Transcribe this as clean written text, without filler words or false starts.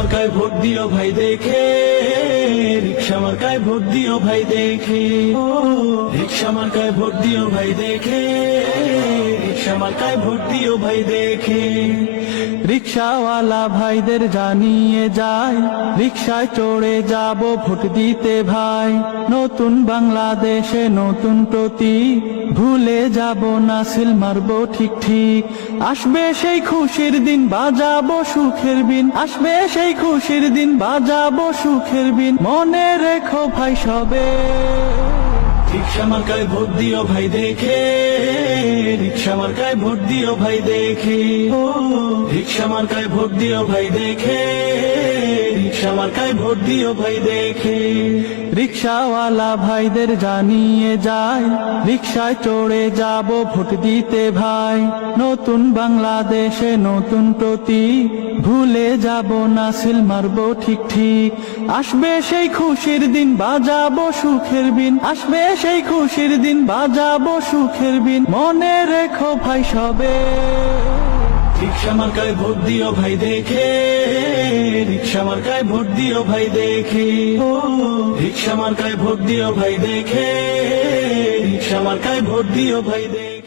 মার্কায় ভোট দিও ভাই দেখে, রিক্সা মার্কায় ভোট দিও ভাই দেখে, রিক্সা মার্কায় ভোট দিও ভাই দেখে, রিক্সা মার্কায় ভোট দিও ভাই দেখে। রিক্সাওয়ালা ভাইদের জানিয়ে যায়, রিক্সায় চড়ে যাব ভোট দিতে ভাই। নতুন বাংলাদেশে নতুন প্রতীক, ভুলে যাব না সিল মারবো ঠিক ঠিক। আসবে সেই খুশির দিন, বাজাবো সুখের বিন, আসবে সেই খুশির দিন, বাজাবো সুখের বিন, মনে রেখো ভাই সবে। রিক্সা মার্কায় ভোট দিও ভাই দেখে, রিক্সা মার্কায় ভোট দিও ভাই দেখে, রিক্সা মার্কায় ভোট দিও ভাই দেখে, রিক্সা মার্কায় ভোট দিও ভাই দেখে। রিক্সাওয়ালা ভাইদের জানিয়ে যায়, রিক্সায় চড়ে যাব ভোট দিতে ভাই। নতুন বাংলাদেশে নতুন প্রতীক, ভুলে যাব না সিল মারবো ঠিক ঠিক। আসবে সেই খুশির দিন, বাজাবো সুখের বিন, আসবে সেই খুশির দিন, বাজাবো সুখের বিন, মনে রেখো ভাই সবে। রিক্সা মার্কায় ভোট দিও ভাই দেখে, রিক্সা মার্কায় ভোট দিও ভাই দেখে, রিক্সা মার্কায় ভোট দিও ভাই দেখে, রিক্সা মার্কায় ভোট দিও ভাই দেখে।